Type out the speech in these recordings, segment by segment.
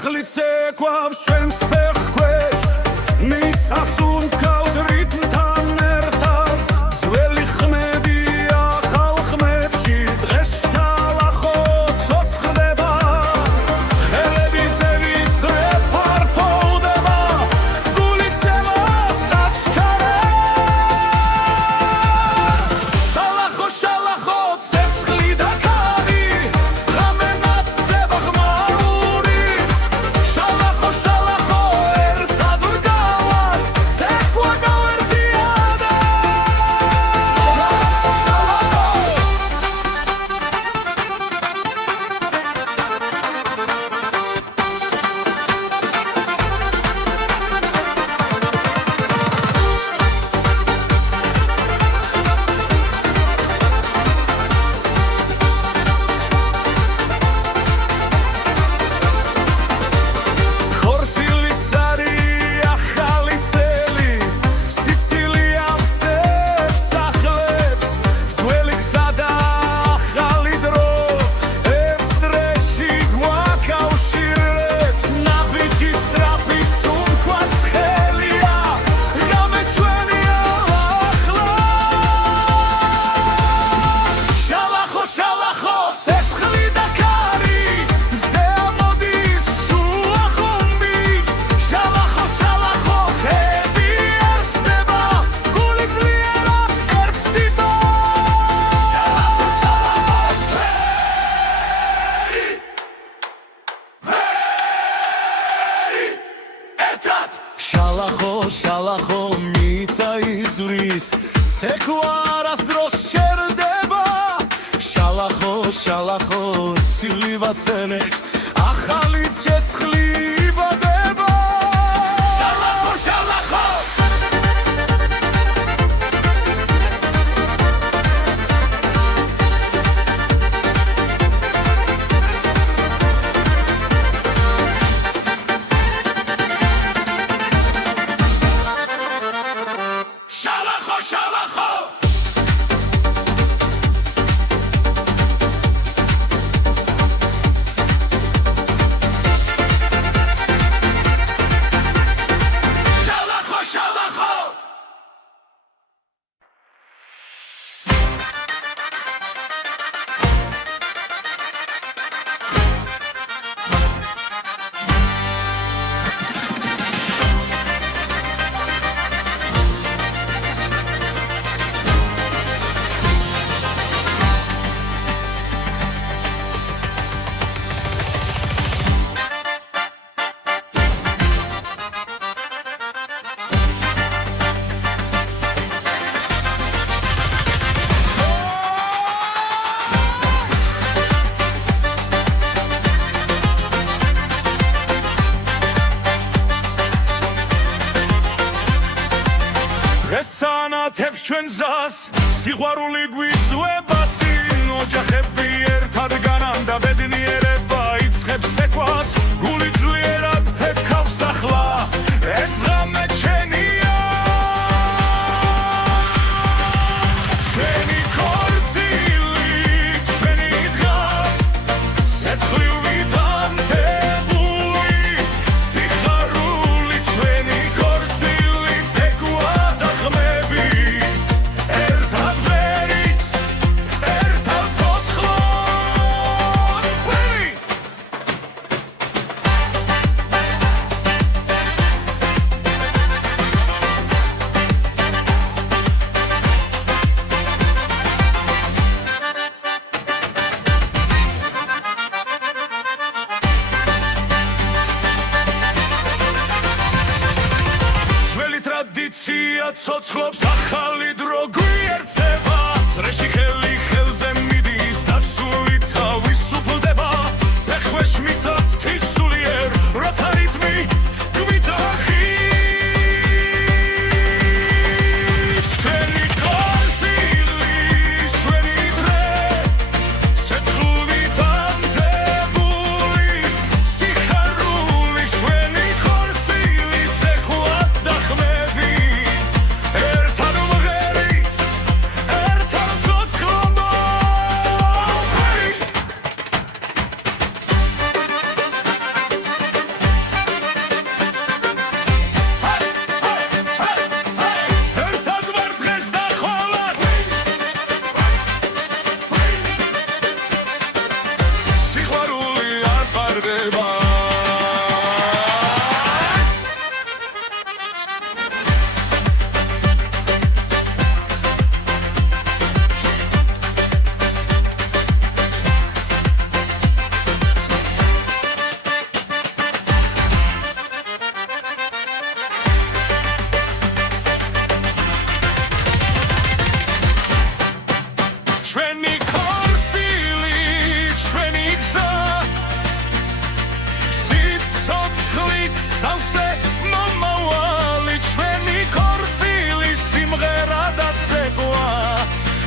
ცეცხლიც ეკვავს ჩვენს ფეხქვეშ მიწას უმკავს რიტმთან ერთად ძველი ხმებია ხალხმებში დღეს შალახო ცოცხლდება ხელები ზევიცრე ფართოვდება გულიცემა საჩქარად შალახო შალახო ცეცხლი და ქარი ღამე ნათდება ღმაურით შალახო შალახო ერთად ვდგავართ ცეკვა გავერთიადა ხორცილის არი ახალი წელი სიცილია ვსებს ახლებს ძველი გზა და ახალი დრო ერთ დრეში გვაკავშირებს ნაბიჯი სწრაფი სუნთქვაც ხელია ღამე ჩვენია ახლა შალახო შალახო ცეცხლი და ქარი ზე ამოდის შუა ხომბით შალახო შალახო ხები ერთდება გული ძლიერა ერთდება შალახო შალახო ერთად შალახო შალახო მიწა იზვრის ცეკვა არასდროს შერდება შალახო შალახო ცივი ვაცენებს ახალი ცეცხლი იბადება შალახო შალახო შალახო შალახო შალახო შალახო დღეს ანათებს ჩვენ გზას სიყვარული გვიწვება წინ ოჯახები ერთად განამ და ბედნიერება იწყებს ცეკვას გული ძლიერად ფეთქავს ახლა ეს ღამე ჩვენია ჩვენი ქორწილი ჩვენი დღა ცეცხლი ვითანთებული სიხარული ჩვენი ქორწილი ცეკვა და ხმები ერთად ვერით ერთად ცოცხლად ვერით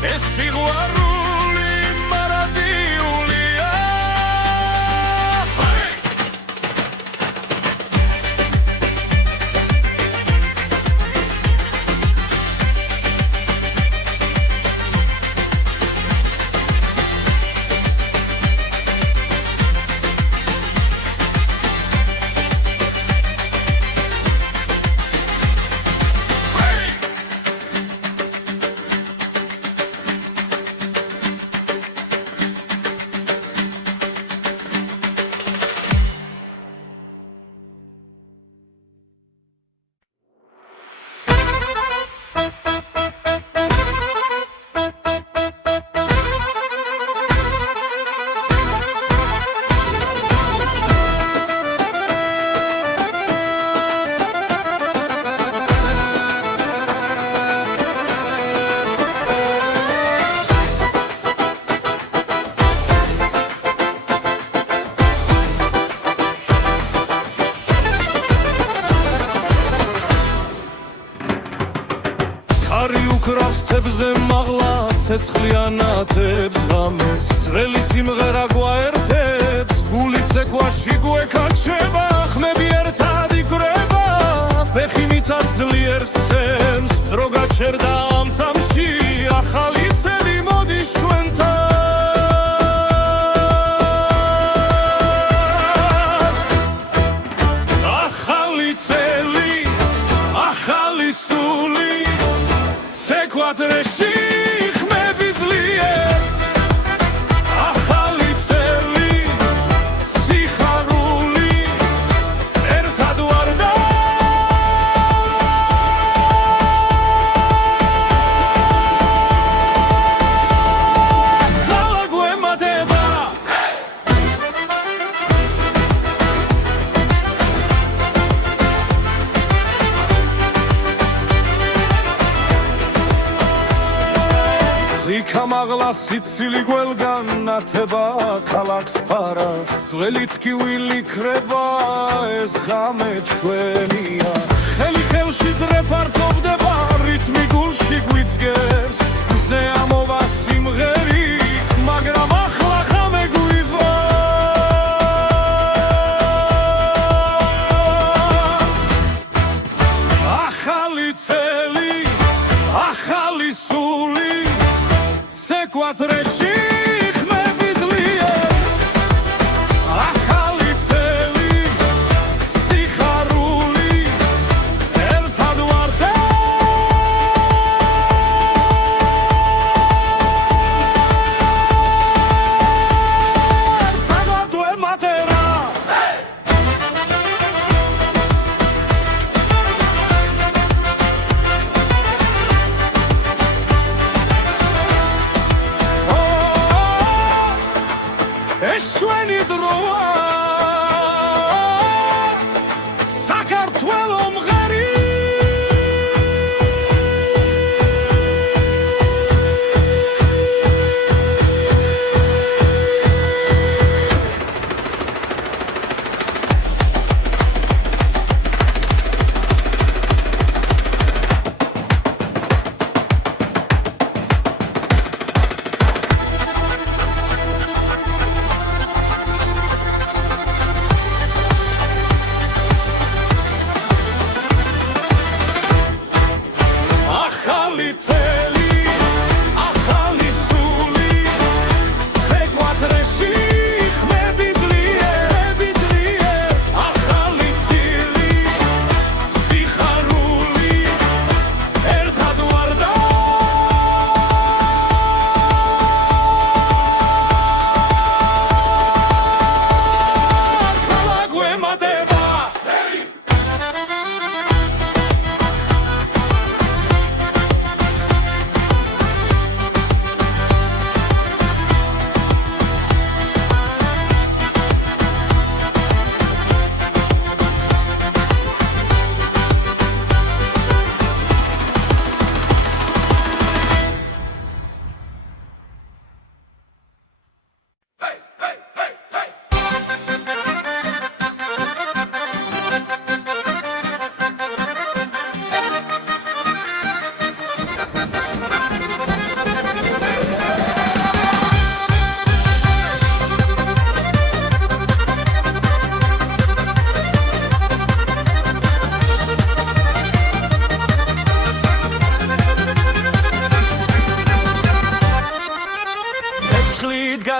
ეს სიყვარული მარადიულია უკრავს თებზე მაღლა ცეცხლიანათებს ღამეს ძველი სიმღერა გვაერთებს გულით ცეკვაში გვეკაჩება ხმები ერთად იკვრება ფეხი მიწას ძლიერ სცემს დრო გაჩერდა ამ წამში ახალი წელი მოდის ჩვენთან ახალი წელი ახალი სული ცეკვადრეში ხმები ძლიერ ახალი წელი სიხარული ერთად ვარ და ძალა გვემატება იქამაღლა სიცილი გველგან ნათება ქალაქს ფარავს ძველი ტკივილი ქრება ეს ღამე ჩვენია ხელი ხელში ძრეფართობდება რითმი გულში გვიძგერს მზე ამოვა სიმღერი მაგრამ ახლა ღამე გვიყვანს ახალი წელი ახალი სული ცეკვადრეში ხმები ძლიერ ახალი წელი სიხარული ერთად ვარ და ძალა გვემატება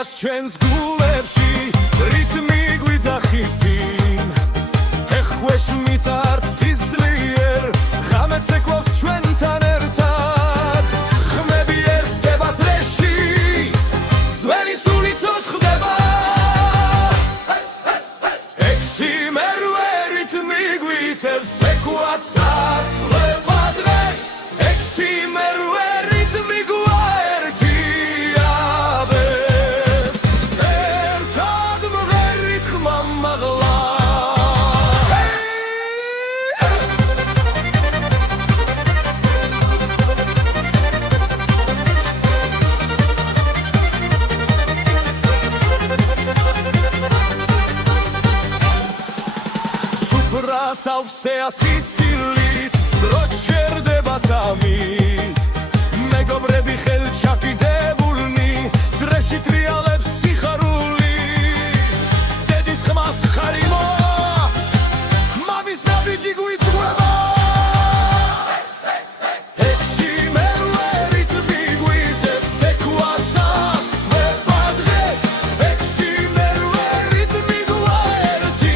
წერას ჩვენს გულებში რიტმი გვიძახის წინ ეხქვეშ მიწართ თისლიერ ღამეც ეკვავს ჩვენთან ერთად ხმები ერთდება წრეში ძველი სულიცო ხდება ექვსი მერვე რიტმი გვიწევს ეკვაც ასლება დღეს ექვსი მერვე რიტმი გვაერთიაბებს ერთად მღერით ხმა მაღლა სავსეა სიცილით დრო ჩერდება წამით მეგობრები ხელჩაკიდებულნი წრეში ტრიალებს სიხარული დედის ხმას ხარი მოაქვს მამის ნაბიჯი გვიწყვება ექვსი მერვე რიტმი გვიწევს ეკვაც ასვება დღეს ექვსი მერვე რიტმი გვაერთიანებს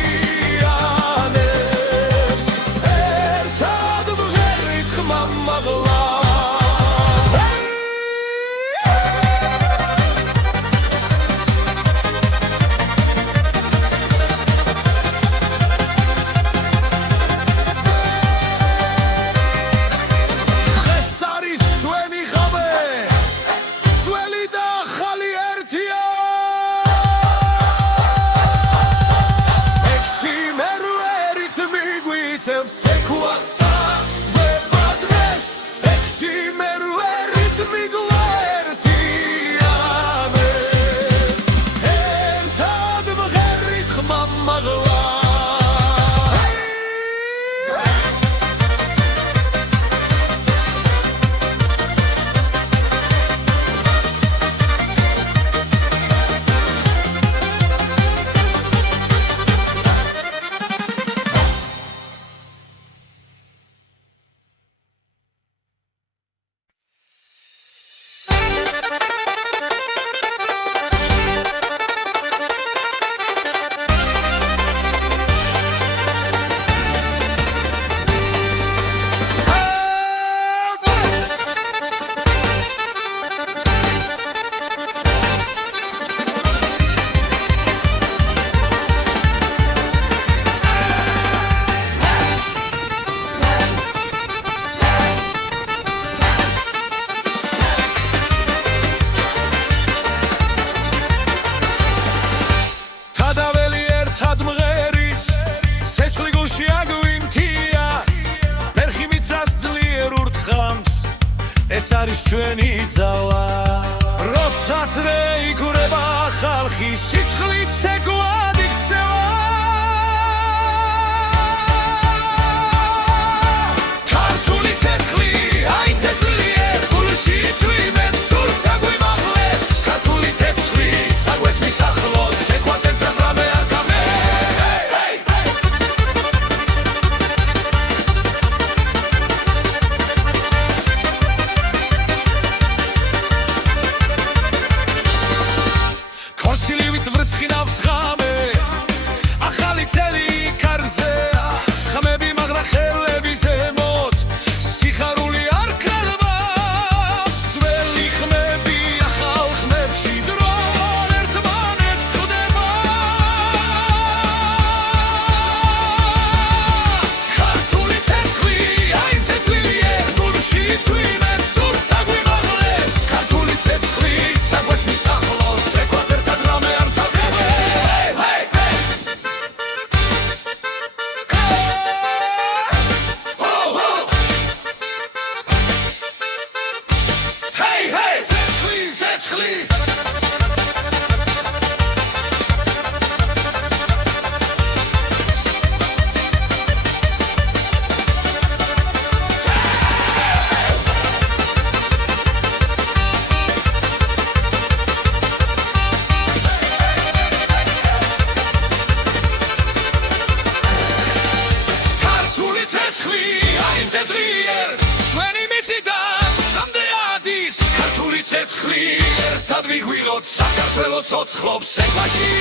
ერთად მღერით ხმა მაღლა დღეს არის ჩვენი ღამე ძველი და ახალი ერთია ექვსი მერვე რიტმი გვიწევს ეკვაც ასვება დღეს ექვსი მერვე რიტმი გვაერთიანებს ერთად მღერით ხმა მაღლა თადაველი ერთად მღერის სეშლი გულში აგვიმთია ფერხი მიწას ძლიერ ურთხამს ეს არის ჩვენი ძალა როცა წრე იგურება ხალხი სისხლით ცეკვად იქცევა ქართული ცეცხლი აინთე ძლიერ გულში წვიმენ სულს აგვიმაღლებს ქართული ცეცხლი საგვეს მისახლოს ეკვად ერთად რამე არ გამე ქორწილივით ვრცხინავს ღამე ახალი წელი კარზე ხმები მაგრა ხელები ზემოთ სიხარული არ ქრება ძველი ხმები ახალ ხმებში დრო ერთმანეთს ხვდება ქართული ცეცხლი აინთე ძლიერ გულში წვიმენ სულს აგვიმაღლებს ქართული ცეცხლი საგვეს მისახლოს ეკვად ერთად რამე არ თავდება ცეცხლი ცეცხლი ქართული ცეცხლი აინთე ძლიერ ჩვენი მიწიდან სამდე ადის ქართული ქართული ცეცხლი ერთად ვიგვიროთ საქართველოს ოცხლობს ექვაში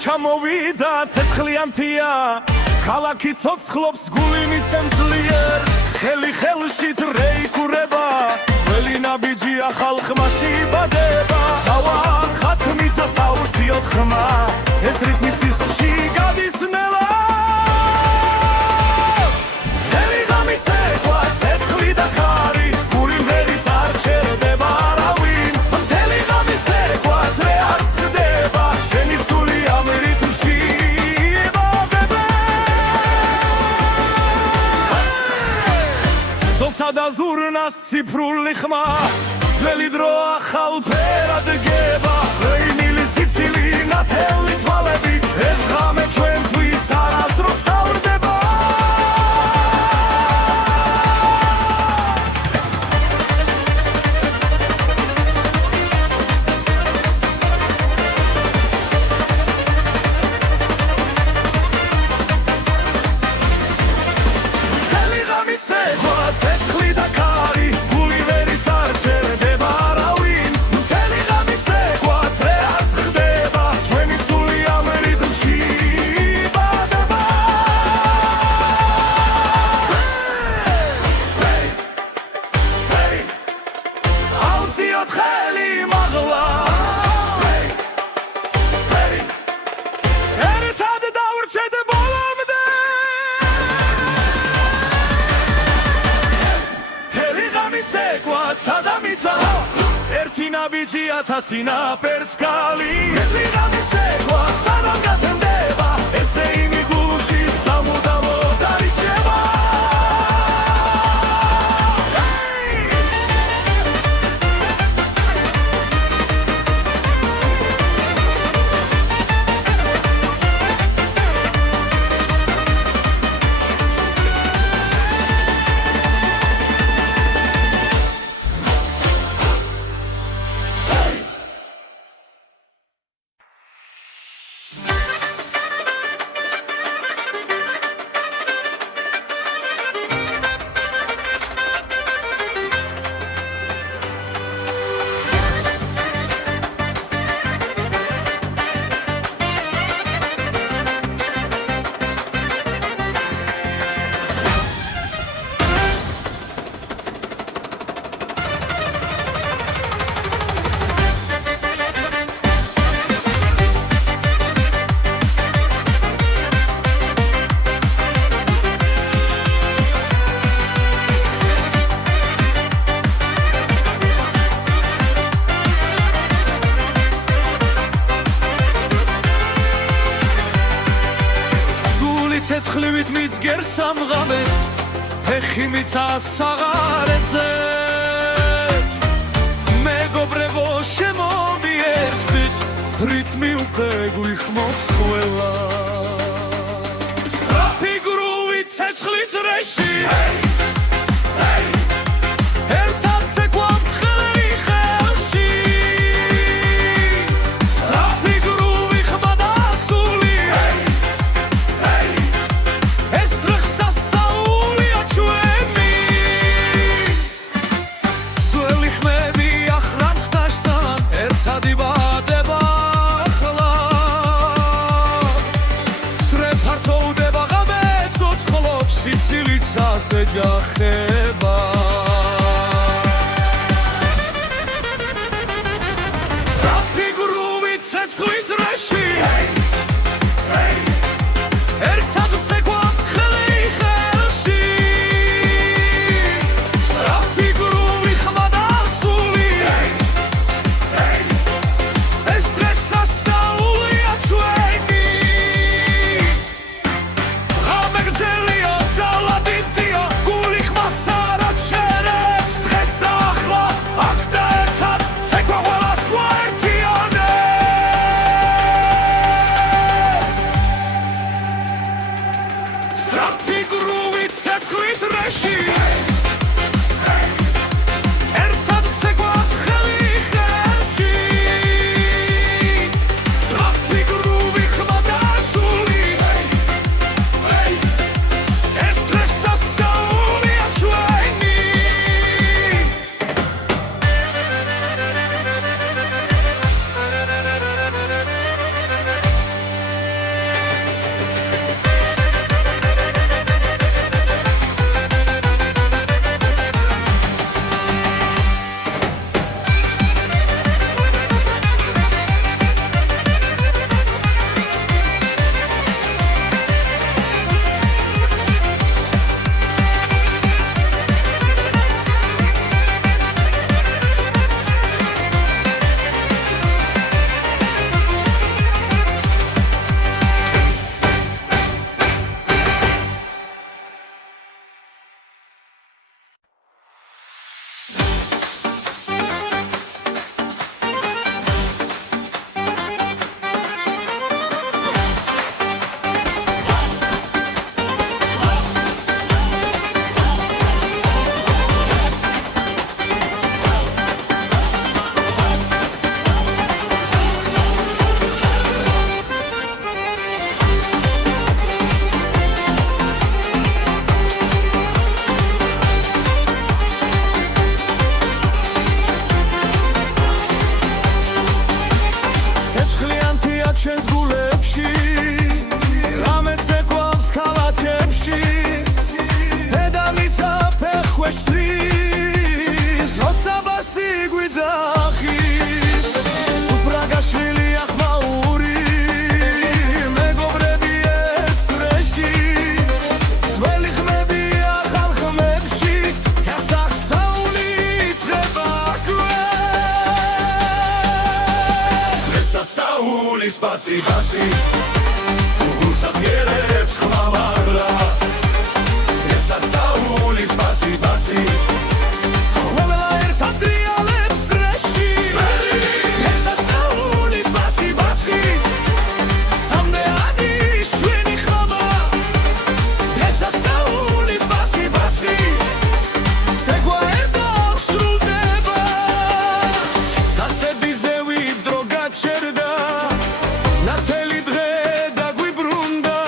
ჩამოვიდა ცეცხლიანთია ქალაქი ცოცხლობს გული მიცემს ძლიერ ხელი ხელში რეიქურება ძველი ნაბიჯია ხალხმა შეიბადება თავად ხათმიცა საუციოდ ხმა ეს რიტმი სისხლში გადის ნელა თელი ღამის ეკვა ცეცხლი და ქარი გული მღერის არ ჩერდება არავინ მთელი ღამის ეკვა ძრე არ წყდება შენი სული და ზურნას ციფრული ხმა ძველი დრო ახალ ფერად გება ღვინილი სიცილი ნათელი თვალები ეს ღამე ჩვენთვის არასდროს თავდება მთელი ღამის ეკვა ცეცხლი და ქარი გული ვერის არ ჩერდება არავინ მთელი ღამის ეკვა ძრე არ წყდება ჩვენი სული ამ რიტმში იბადება აუციოთ ხელი მაღლა ერთად დავრჩეთ ბოლომდე სადამიცა ერთი ნაბიჯი ათასი ნაპერწ გალი ერთი ღამის ეკვა სანამ გათენდება ესე იმი გულში სამუდამო დარიჩება ცეცხლივით მიძგერ სამღამეს ფეხი მიცას საღარეთზეც მეგობრებო შემომიერთდით რიტმი უკვე გვიხმობს ყველა სწრაფი გრუვით ცეცხლი წრეში ერთად ცეკვავთ ხელი ხელში სწრაფი გრუვი ხმა და სული ეს დღეს სასაულია ჩვენი ძველი ხმები ახრან ხდაშთან ერთად იბადება ახლა დრე ფართოვდება ღამე ცოცხლობს სიცილიცას ეჯახება სწრაფი გრუვით ცეცხლი წრეში ერთად ვცეკვავთ ხელი ხელში სწრაფი გრუვი ხმა და სული ეს დღეს სასაულია ჩვენს გულებში რამეც ეკვავს ქალაქებში დედამიწა ფეხქვეშ დრის როცა ბასი გვიძახის სუფრაგაშვილი ახმაური მეგობრები ეცრეში ძველი ხმებია ახალ ხმებში გასახსნაული იწყება სასაულის ბასი ბასი გულსაფიერებს ხმამაღლა სასაულის ბასი ბასი ყველა ერთად ტრიალებს წრეში სასაულის ბასი ბასი სამდეადი შვენი ხმა სასაულის ბასი ბასი ცეკვა ერთად სრულდება დასებიზე ვიდრო გაჩერდა ნათელი დღე დაგვიბრუნდა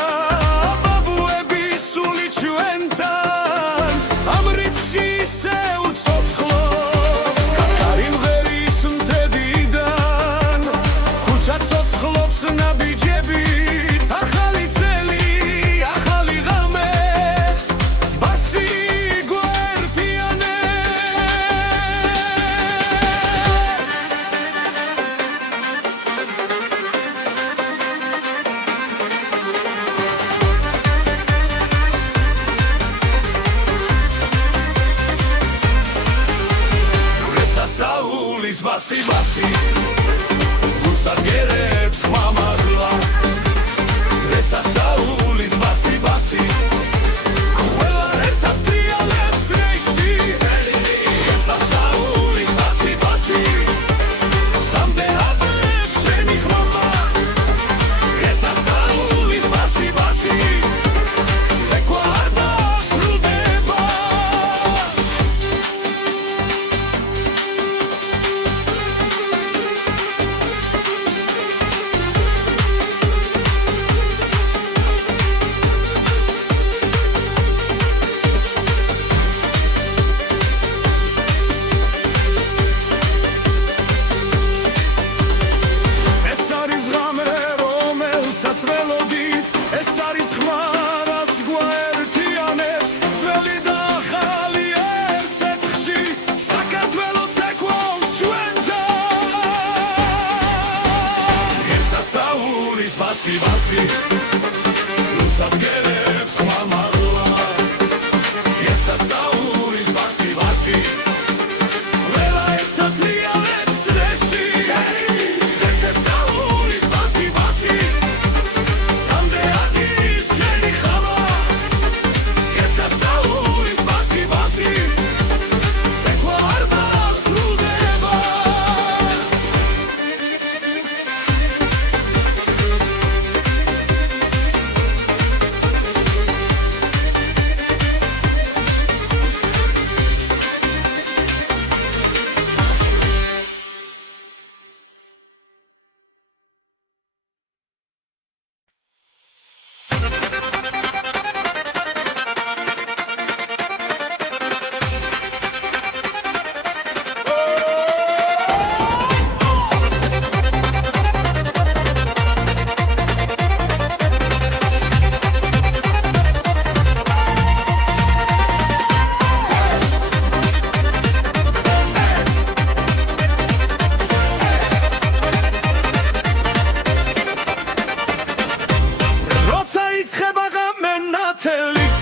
ბაბუები სული ჩვენთან ამ რიფში ისევ ცოცხლობს კაკარი მღერის მტედიდან ქუჩა ცოცხლობს ნაბიჯები ახალი წელი ახალი ღამე ბასი სასაულის ბასი ბასი გულსაფიერებს ხმამაღლა სასაულის ბასი ბასი ყველა ერთად ტრიალებს წრეში სასაულის ბასი ბასი სამდეადი შვენი ხმა სასაულის ბასი ბასი ცეკვა არ დასრულდება ეს არის ღამე რომელსაც ველოდით ეს არის ხმა რაც გვაერთიანებს ძველი და ახალი ერთ ცეცხლში საქართველო ცეკვავს ჩვენთან სასაულის ბასი ბასი გულსაფიერებს ხმამაღლა სასაულის ბასი ბასი ყველა ერთად ტრიალებს წრეში სასაულის ბასი ბასი სამდეადი შვენი ხმა სასაულის ბასი ბასი ცეკვა არ დასრულდება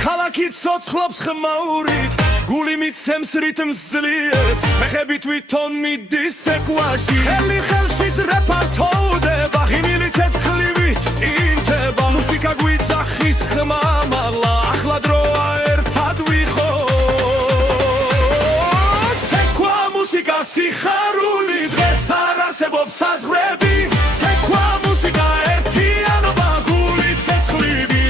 ქალაქი ცოცხლობს ხმაურით გული მიცემს რიტმს ძლიერს ფეხები თვითონ მიდის ცეკვაში ხელი ხელშიც რეპარტოვდება ღიმილი ცეცხლივით ინთება მუსიკა გვიძახის ხმამაღლა ახლა დროა ერთად ვიყოთ ცეკვა მუსიკა სიხარული დღეს არ არსებობს საზღვრები ცეკვა მუსიკა ერთიანობა გული ცეცხლივით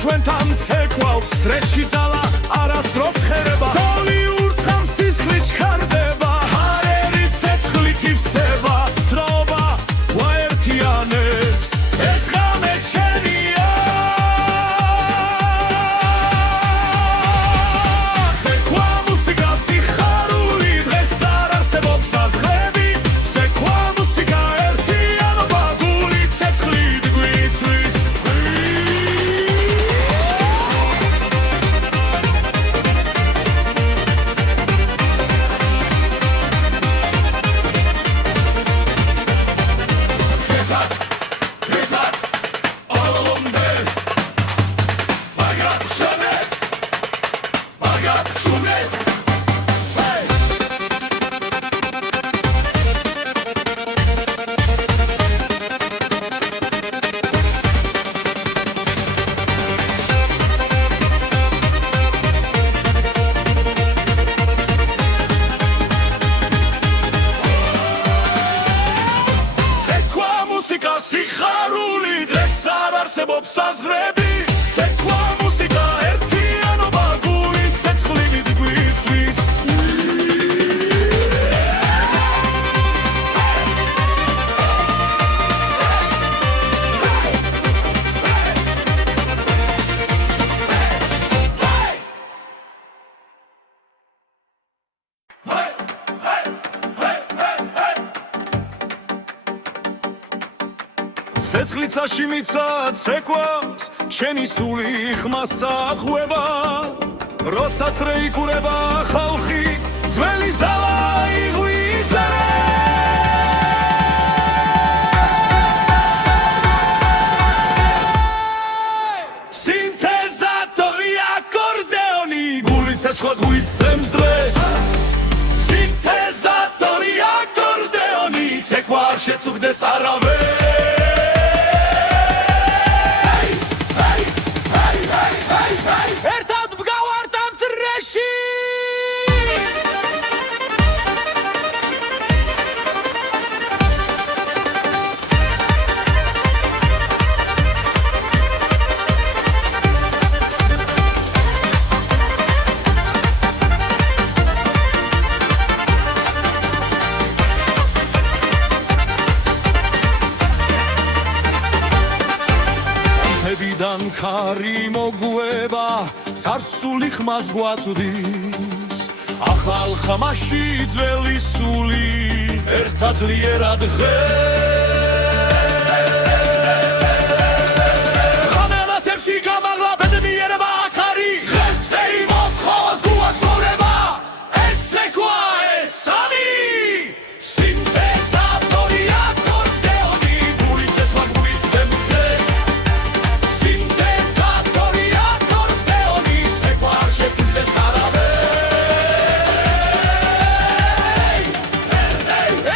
ჩვენთან ცეკვავს სრეში ძალა არასდროს ხერება დოლი ურთხავს სისხლი ჩქარდება ჰარერი ცეცხლით არსებობს საზღვრები ცეკვა მუსიკა ერთიანობა გული ცეცხლივით გვიწვის ცეცხლით საშიმიცა ცეკვას ჩემი სული ხმასა ხვება როცა წრეიკურება ხალხი ძველი ძალა იღვიძერე სინთეზატორი აკორდეონი გული ცეცხლად გვიცემს დღეს სინთეზატორი აკორდეონი ცეკვა არ შეწუხდეს არავეს ერთად მგავართ ამ წრეში მებიდან ქარი მოგვება царსული ხმას გვაწვდის ახალ ხმაში ძველი სული ერთად ლიერად ღამელათებში გამაღლა ბედნიერება აქარი ღესზე იმოთხოს გუას ხოვრება ეს ცეკვა ეს სამი სინთეზატორი აკორდეონი გული ცეცხლად გვიცემს დღეს სინთეზატორი აკორდეონი ცეკვა არ შეწუხდეს არავეს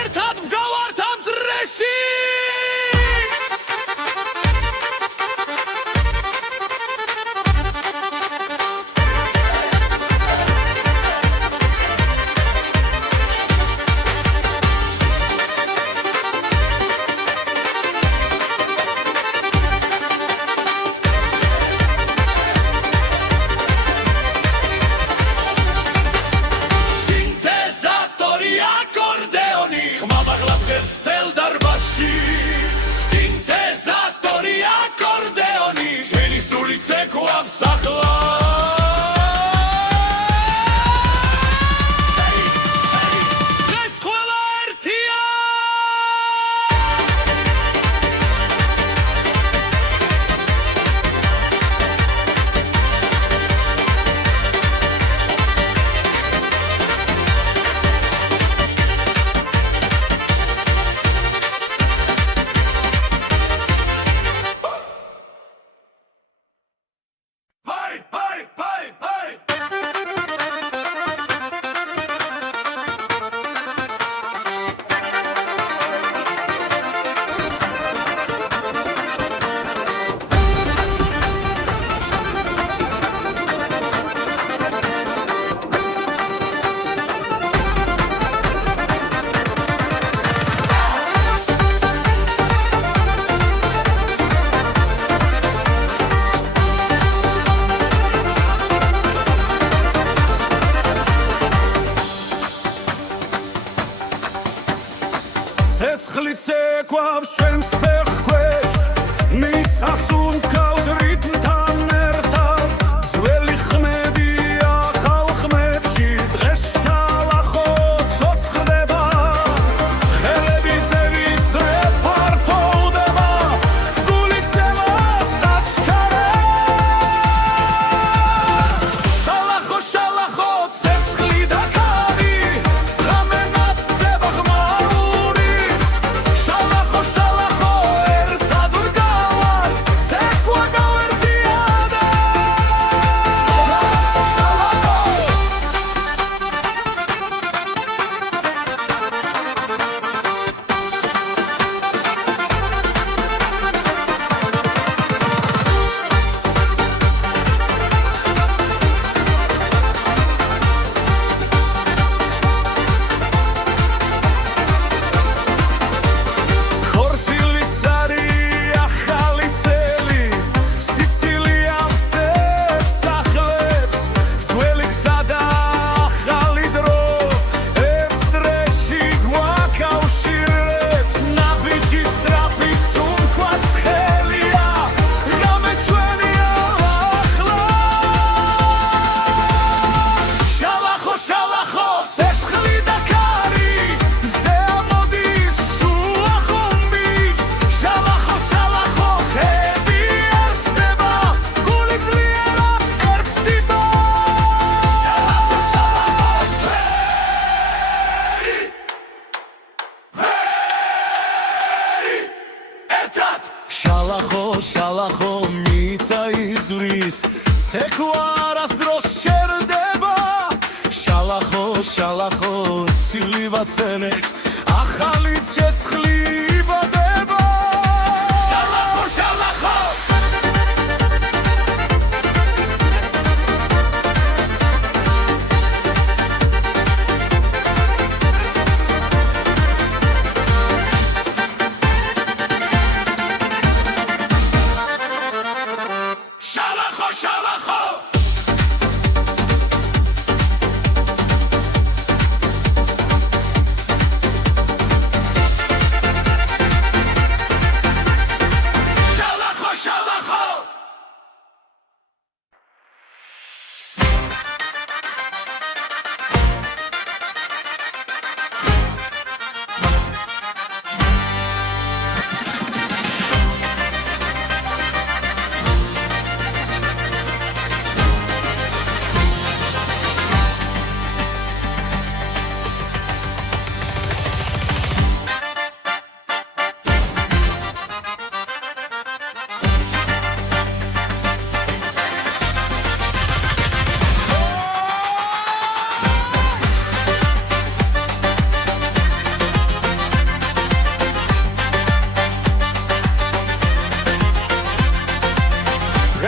ერთად მგავართ ამ წრეში სინთეზატორი აკორდეონი ხმამაღლა დღეს თელ დარბაზში სინთეზატორი აკორდეონი ჩვენი სული ცეკვა ვსახლა დღეს ყველა ერთია ცეცხლით ცეკვავს ჩვენს ფეხქვეშ მიცას უმკავს რიტმთან ერთად ძველი ხმები ახალ ხმებში დღეს შალახო ცოცხლდება ხელები ზევიცრე ფართოვდება გული ცემა საჩქარეს შალახო შალახო ცეცხლი და ქარი ღამე ნათდება შალახო შალახო ერთად ვგავართ ცეკვა გავართ შალახო მიცა იზვრის ცეკვა არასდროს შერდება შალახო ცივი ვაცენებს ახალი ცეცხლი იბადება შალახო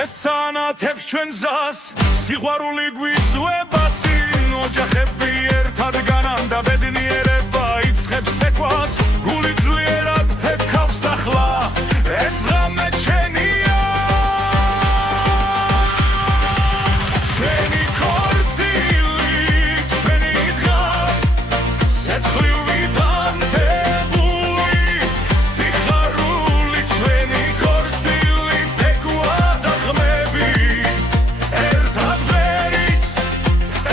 სანათებს ჩვენ ზას სიყვარული გვიწვება წინ ოჯახები ერთად განან და ბედნიერება იწყებს ეკვას გული ძლიერად ფეთქავს ახლა ეს ღამე ჩვენია ჩვენი ქორწილი ჩვენი დღა სეცხლივით ანთებული სიხარული ჩვენი ქორწილი ცეკვა და ხმები ერთად ვერით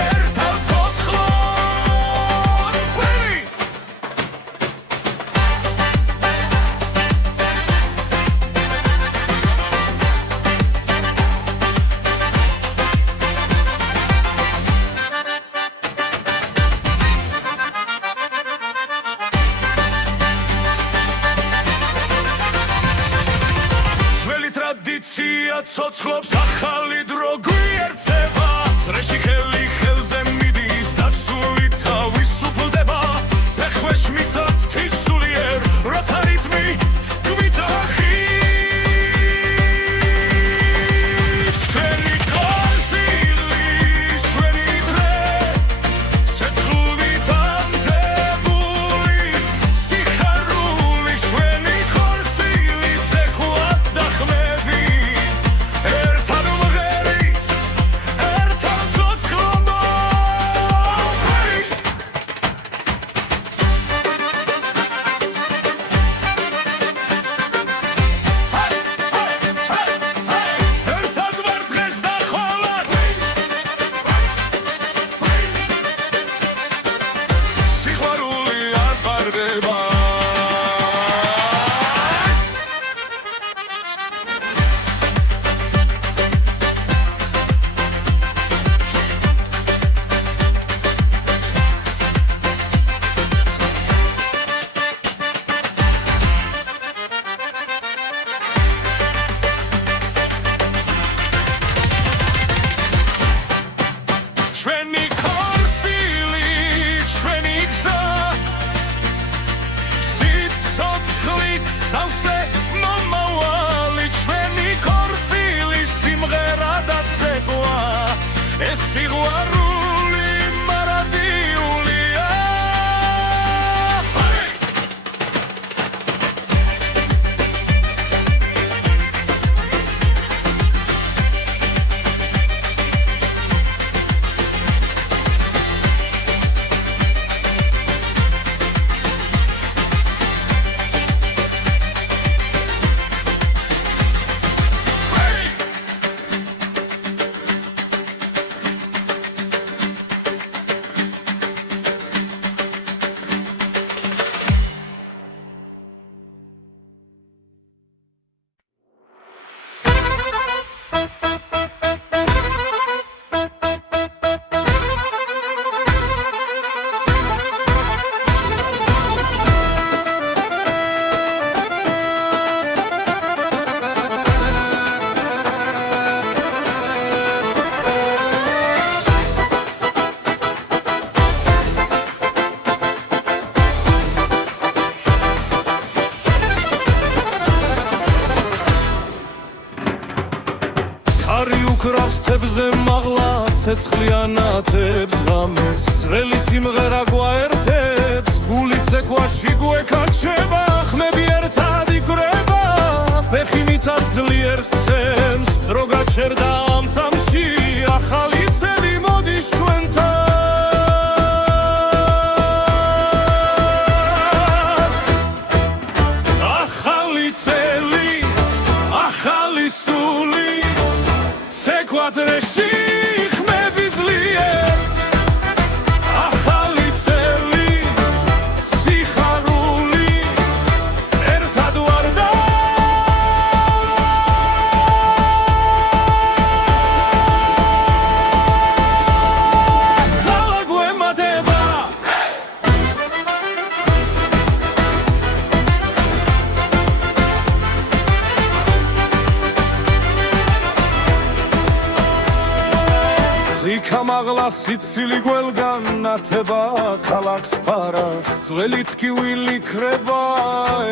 ერთად ცოცხლად ვერით ძველი ტრადიცია ცოცხლობს ახალი დრო გვიერთდება წრეში ხელი ხელზე მიდის და სული თავისუფლდება ფეხვეშ მიწად თვის სულიერ როცა რიტმი გვიტახის ჩვენი ქორწილი ჩვენი დღე სეცხლივით ანთებული სიხარული ჩვენი ქორწილი ცეკვა და ხმები ერთად ვღერით ერთად ცოცხლად ვერით ერთად ვარ დღეს და ხოლმე სიყვარული არ პარდება ჩვენი ქორწილი ჩვენი გზა სიცოცხლით სავსე მომავალი ჩვენი ქორწილი სიმღერა და ცეკვა ეს სიყვარული მარადიულია უკრავს თებზე მაღლა ცეცხლიანათებს ღამეს ძველი სიმღერა გვაერთებს გული ცეკვაში გვეკაჩება ხმები ერთად იკვრება ფეხი მიწას ძლიერ სცემს დრო გაჩერდა ამ წამში ახალი წელი მოდის ჩვენთან ახალი წელი ახალი სული ცეკვადრეში ხმები ძლიერ ახალი წელი სიხარული ერთად ვარ და ძალა გვემატება მაღლა სიცილი გველგან ნათება ქალაქს ფარავს ძველი თქივილი ქრება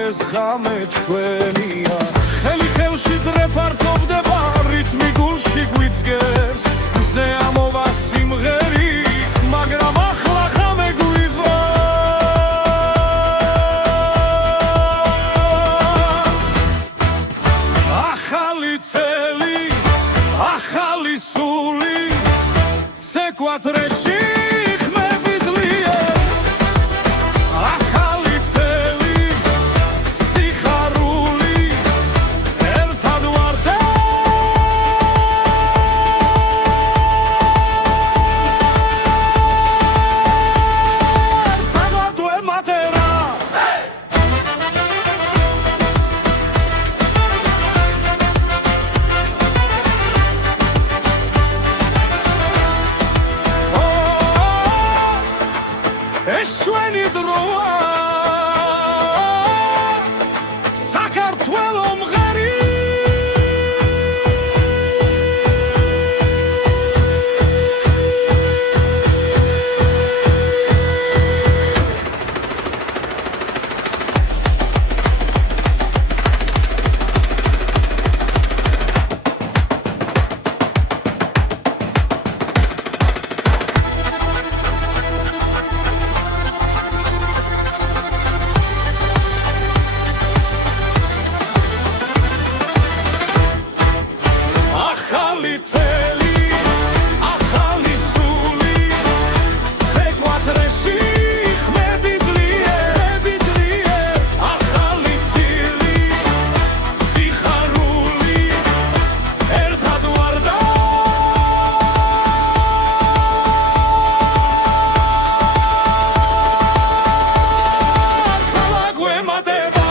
ეს ღამე ჩვენია ხელი ხელში ძრეფართობდება რითმი გულში გვიძგეს მზე ამოვა სიმღერი მაგრამ ახლა ღამე გვიღვა ახალი წელი ახალი სული ცეკვადრეში ხმები ძლიერ ახალი წელი სიხარული ერთად ვარ და ძალა გვემატება ეს ჩვენი დროა საქართველო მღერი ახალი წელი ახალი სული ცეკვადრეში ხმები ძლიერ ახალი წელი სიხარული ერთად ვარ და ძალა გვემატება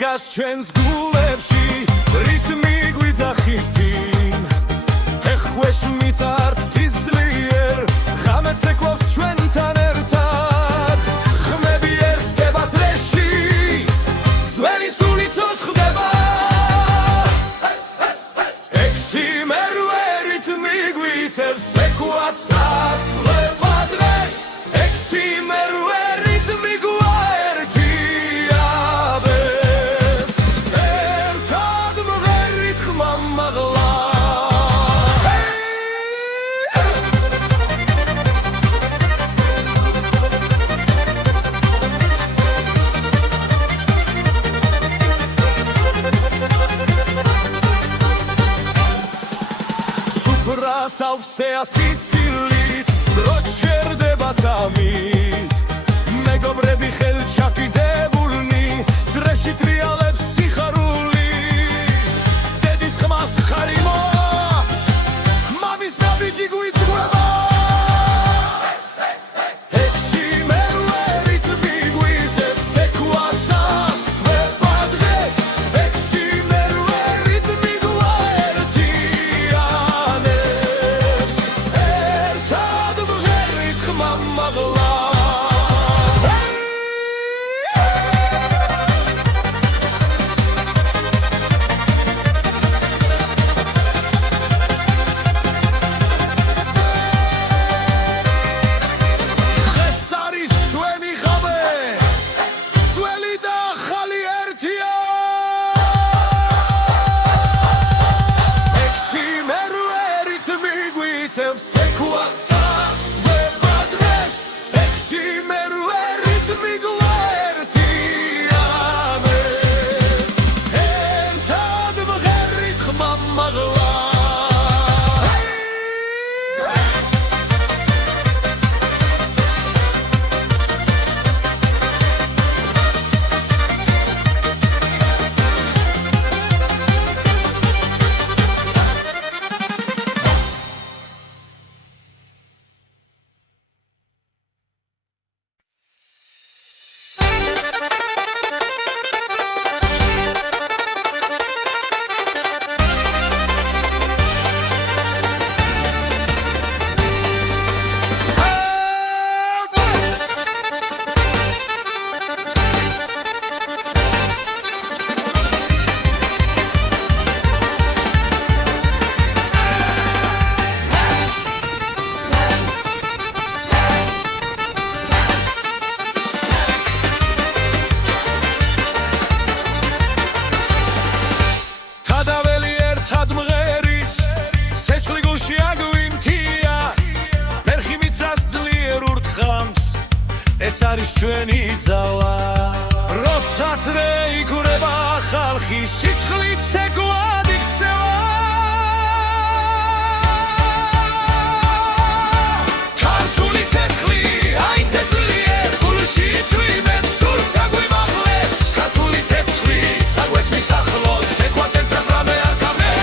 დგას ჩვენს გულებში რითმი გვიძახის წინ ეხქვეშ მიწართ თისლიერ ღამე ცეკვავს ჩვენთან ერთად ხმები ერთდება წრეში ძველი სული ცოცხლდება ექსიმერვე რითმი გვიწევს ცეკვაც ასლება დღეს ექსიმერვე რითმი გვაერთიაბებს ერთად მღერით ხმა მაღლა სავსეა სიცილით დრო ჩერდება წამით მეგობრები ხელჩაკიდებულნი ძრეში ტრიალებს სიხარული დედის ხმას ხარი მოაქვს მამის ნაბიჯი გვიწყვება ეს არის ჩვენი ძალა როცა წრე იგურება ხალხი სისხლით ცეკვად იქცევა ქართული ცეცხლი აი თესლიერ გულში წვიმენ სულ საგვიმაღლებს ქართული ცეცხლი საგვეს მისახლოს ეკვატენთან რამე არ გამე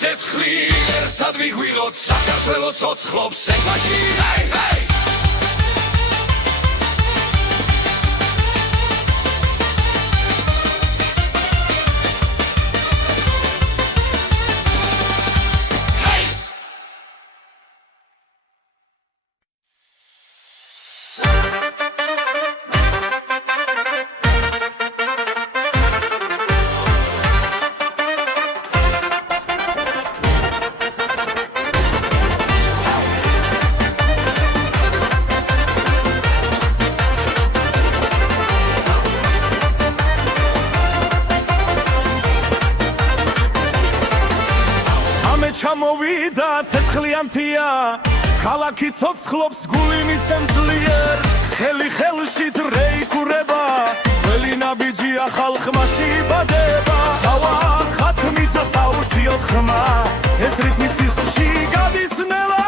ცეცხლი ერთად ვიგვიღოთ საქართველოს ცოცხლობს ექვაში ჰეი ჰეი ჩამოვიდა ცეცხლიანთია ქალაქი ცოცხლობს გული მიცემს ძლიერ ხელი ხელში ძრე იკურება ძველი ნაბიჯია ხალხმა შიბადება თავად ხათმიცა საოცი ხმა ეს რიტმი სისხლში გადის ნელა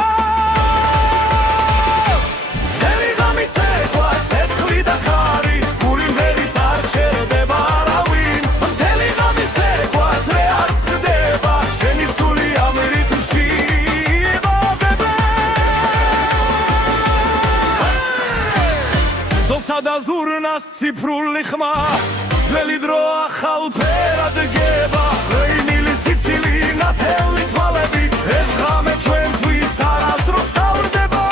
მთელი ღამე სეკვა ცეცხლი და ხარი გული მერის არ ჩერდება არავინ მთელი ღამე სეკვა წრე არ წყდება შენი სული ამ რიტმში იბადება დოსა და ზურნას ციფრული ხმა ძველი დრო ახალ ფერად გება ღვინილი სიცილი ნათელი თვალები ეს ღამე ჩვენთვის არასდროს თავდება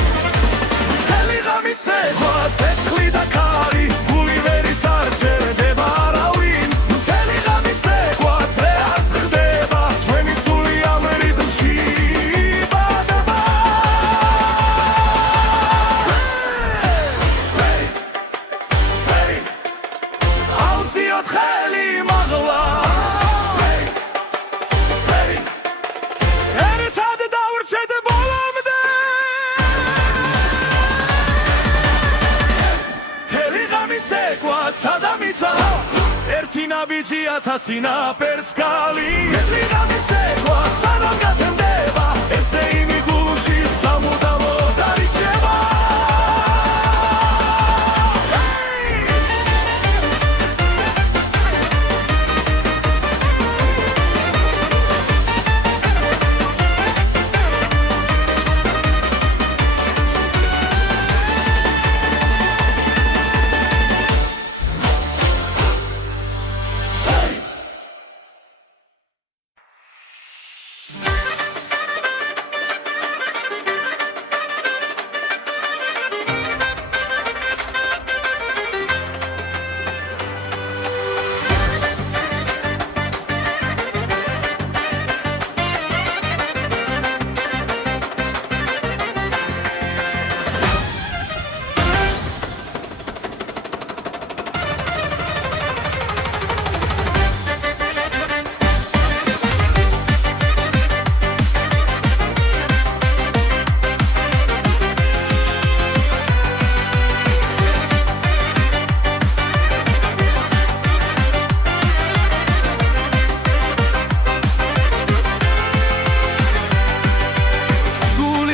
მთელი ღამე სეკვა ცეცხლი და ხარი გული ვერის არ ჩერდება არავინ მთელი ღამე სეკვა წრე არ წყდება ჩვენი სული ამ რიტმში იბადება აუციოთ ხელი მაღლა ერთად დავრჩეთ ბოლომდე მთელი ღამე სეკვა ცადამიცა ერთი ნაბიჯი ათასი ნაპერწკალი მთელი ღამე სეკვა სანამ გათენდება ესე იმი გულში სამუდამოდ არიჩება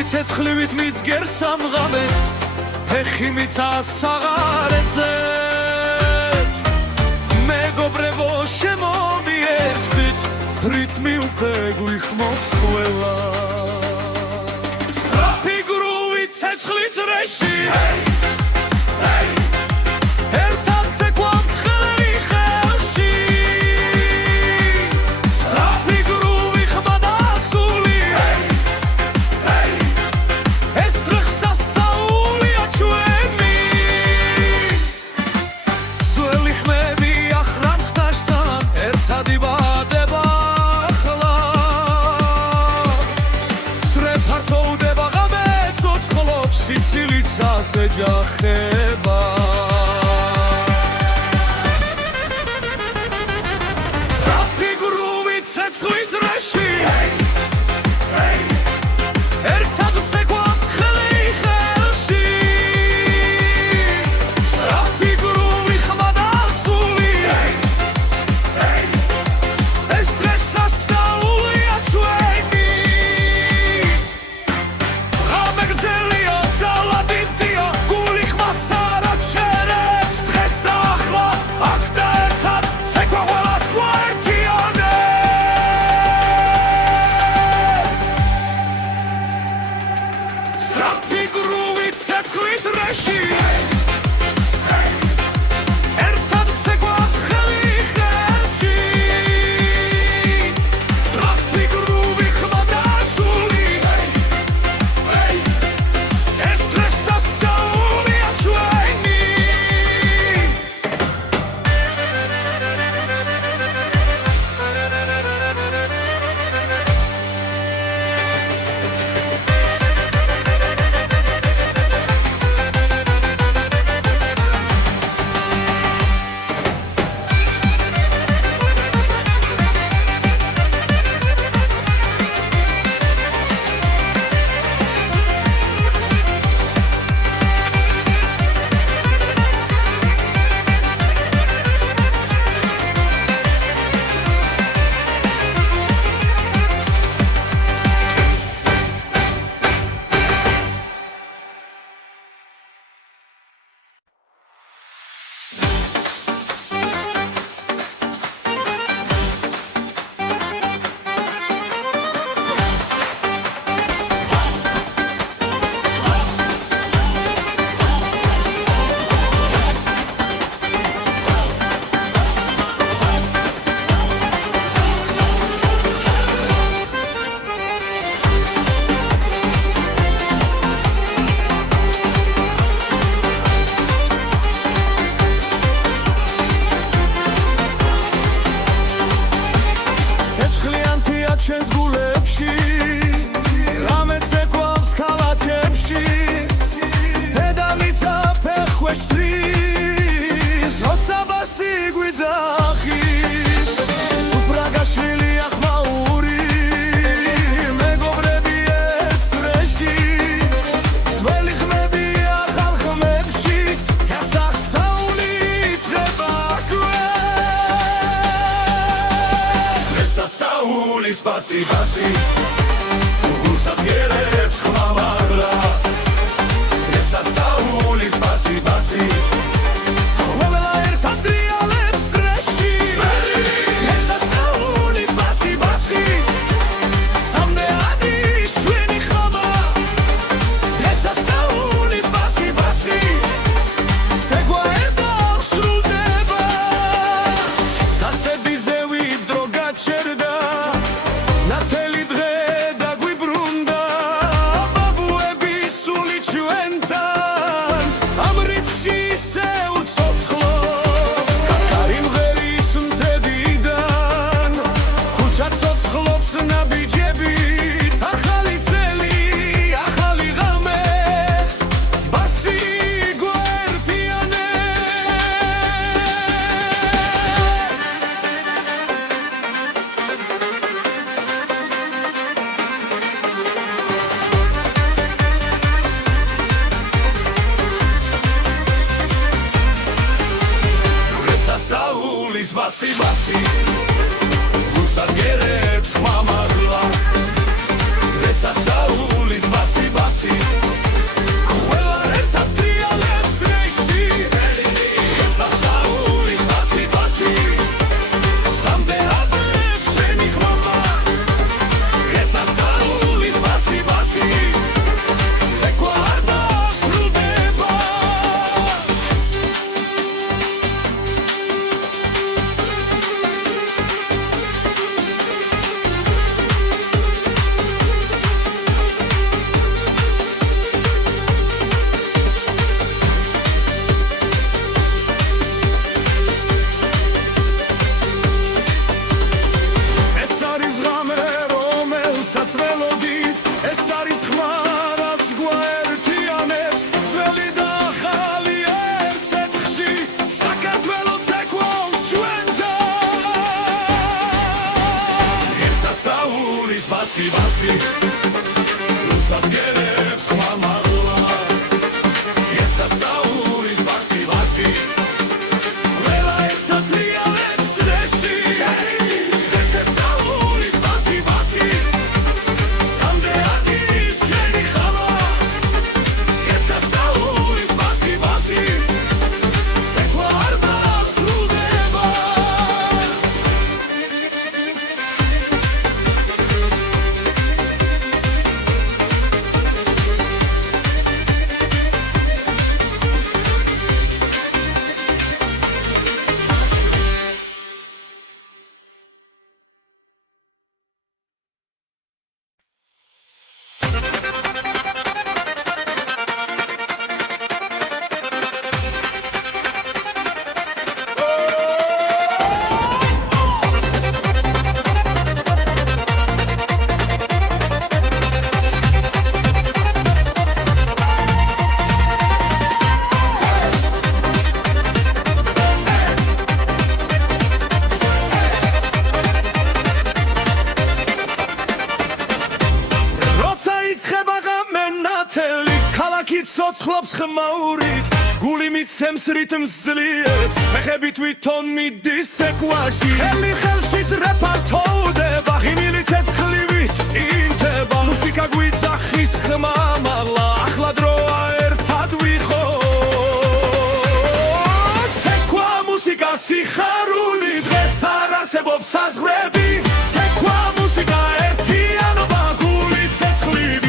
ცეცხლივით მიძგერ სამღამეს ფეხი მიცას საღარეძებს მეგობრებო შემომიერთდით რიტმი უკვე გვიხმობს ყველა სწრაფი გრუვი ცეცხლი წრეში ერთად ცეკვავთ ხელი ხელში სწრაფი გრუვი ხმა და სული ეს დღეს სასაულია ჩვენი ძველი ხმები ახრან ხდაშთან ერთად იბადება ახლა დრე ფართოვდება ღამე ცოცხლობს სიცილიცას ეჯახება სწრაფი გრუვი ცეცხლი წრეში ერთად ცეკვავთ ხელი ხელში სწრაფი გრუვი ხმა და სული ეს დღეს სასაულია ჩვენი ღამე გრძელია ძალადიტია გული ხმას არ აჩერდება ძახის სუფრაგაშვილი ახმაური მეგობრები ეცრეში ძველი ხმებია ხალხმებში გასახსაული იწება ქვე დღესასწაული სპასი ბასი გულსახიერებს ხმამაღლა დღესასწაული სპასი ბასი ყველა ერთად დრიალებს წრეში დღესასწაული სპასი ბასი სამნეადი შვენი ხმა დღესასწაული სპასი ბასი ცეკვა ერთა სრულდება დასები ზევი დრო გაჩერდა ნათელი დღე დაგვიბრუნდა ბაბუები სული ჩვენთან ამ რიფში ისევ ცოცხლობს კაკარი მღერის მთებიდან ქუჩა ცოცხლობს ნაბიჯებით ახალი წელი ახალი ღამე ბასი დღესასწაულის ბასი ბასი გულსახიერებს ხმამაღლა დღესასწაულის ბასი ბასი ყველა ერთად დრიალებს წრეში დღესასწაულის ბასი ბასი სამნეადებს ჩვენი ხმა დღესასწაულის ბასი ბასი ცეკვა არ დასრულდება ეს არის ღამე რომელსაც ველოდით ეს არის ხმა რაც გვაერთიანებს ძველი და ახალი ერთ ცეცხლში საქართველო ცეკვავს ჩვენთან დღესასწაულის ბასი ბასი გულსახიერებს ხმამაღლა დღესასწაულის ბასი ბასი ყველა ერთად დრიალებს წრეში დღესასწაულის ბასი ბასი სამნეადი ჩვენი ხმა დღესასწაულის ბასი ბასი ცეკვა არ დასრულდება ქალაქი ცოცხლობს ხმაურით გული მიცემს რიტმს ძლიერს ფეხები თვითონ მიდის ცეკვაში ხელი ხელში ძრეფართოვდება ღიმილი ცეცხლივით ინთება მუსიკა გვიძახის ხმამაღლა ახლა დროა ერთად ვიყოთ ცეკვა მუსიკა სიხარული დღეს არ არსებობს საზღვრები ცეკვა მუსიკა ერთიანობა გული ცეცხლივით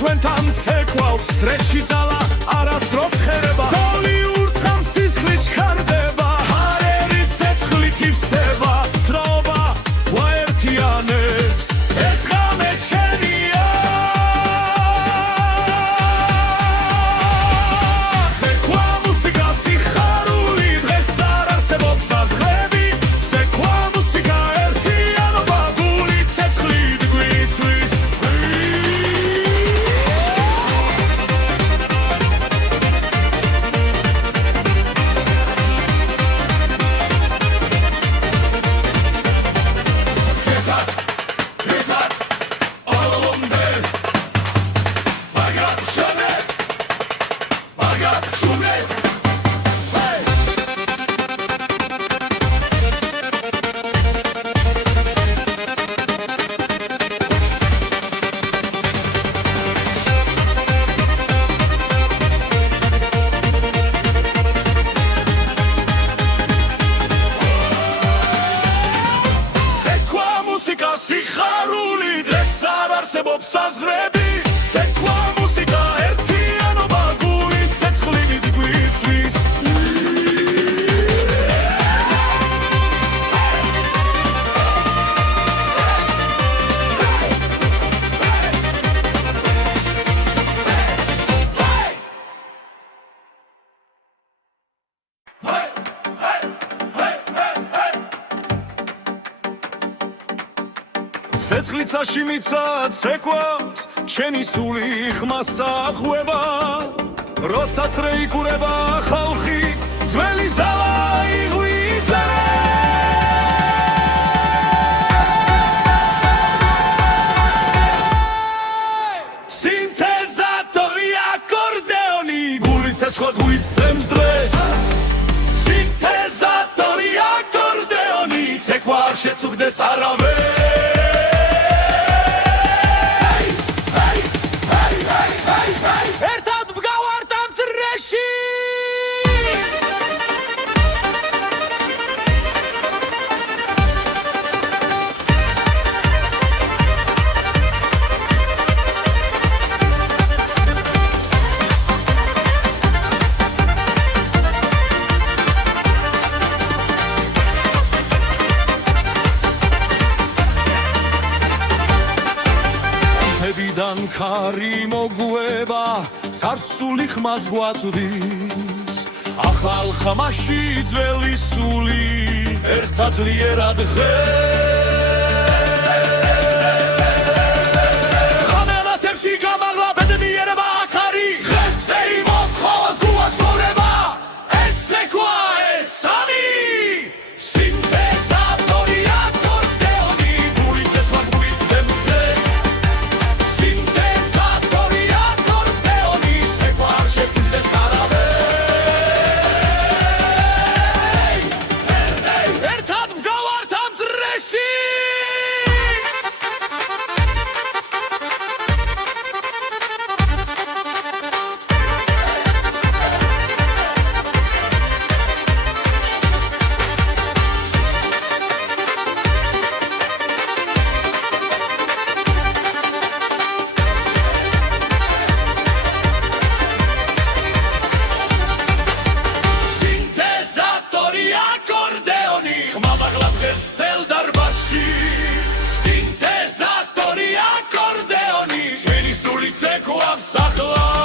ჩვენთან ცეკვავს წრეში ძალა არასდროს ხერება დოლი ურთხავს სისხლი ჩქარდება ჰარერი ცეცხლით ივსება დროობა გვაერთიანებს ეს ღამე ჩვენია ცეკვა Bagat Şönet Bagat Şönet Hey Sekva muzika sixaruli dres ar არსებობს საზრები Sekva muzika ერთიანობა გულით ცეცხლივით გვიწვის ცეცხლიცაში მიცად ცეკვავს ჩემი სული ხმასა ხვება როდესაც რეიკურება ხალხი ძველი ძალა იღვიძერე სინთეზატორი აკორდეონი გული ცეცხლად გვიცემს დღეს სინთეზატორი აკორდეონი ცეკვა არ შეწუხდეს არავეს ერთად მგავართ ამ წრეში მედიდან ქარი მოგვება царსული ხმას გვაწვდის ახალ ხმაში ძველი სული ერთად ძლიერად ღამელათებში გამაღლა ბედნიერება აქარი დღესე იმოთხოვას გუას ცხოვრება ეს ცეკვა ეს სამი სინთეზატორი აკორდეონი გული ცეცხლად გვიცემს დღეს სინთეზატორი აკორდეონი ცეკვა არ შეწუხდეს არავეს ერთად მგავართ ამ წრეში სინთეზატორი აკორდეონი ხმამაღლა დღეს თელ დარბაზში სინთეზატორი აკორდეონი ჩვენი სული ცეკვავს ახლა